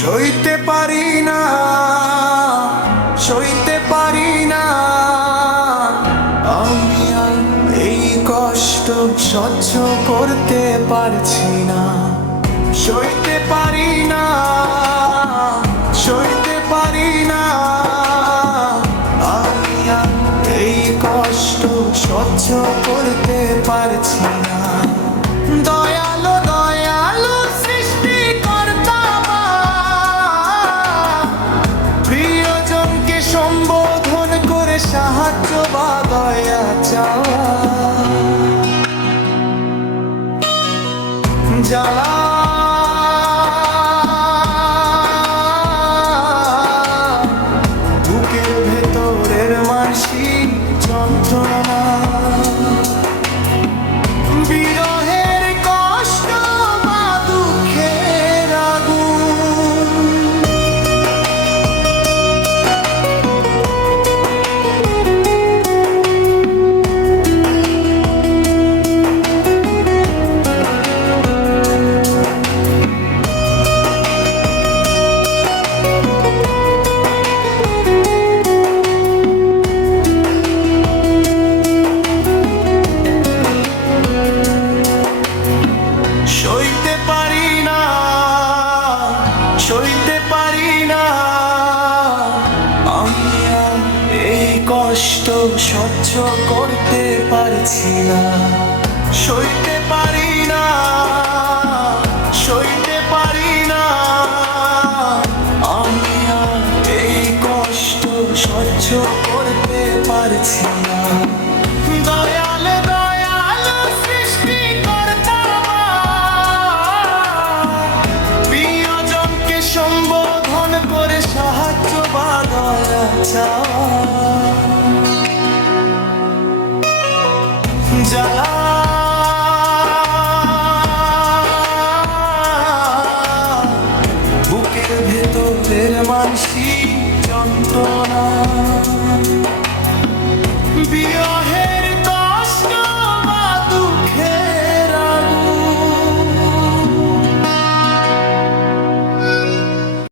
সইতে পারি না, সইতে পারি না, আমি আর এই কষ্ট সহ্য করতে পারছি না। সইতে পারি না, সইতে পারি না, আমি আর এই কষ্ট সহ্য করতে পারছি না। দয়ালো দয়ালো সৃষ্টিকর্তা, প্রিয়জনকে সম্বোধন করে সাহায্য বা দয়া চাওয়া। জ্বালা বুকের ভেতরের মানসিক যন্ত্রণা, বিরহের কষ্ট বা দুঃখের আগুন, সইতে পারি না, সইতে পারি না, আমি আর এই কষ্ট সহ্য করতে পারছি না। সইতে পারি না, সইতে পারি না, আমি আর এই কষ্ট সহ্য করতে পারছি না। দয়ালে দয়ালো সৃষ্টিকর্তা, প্রিয়জনকে সম্বোধন করে সাহায্য বা দয়া চাওয়া। জ্বালা বুকের ভেতরের মানসিক যন্ত্রণা,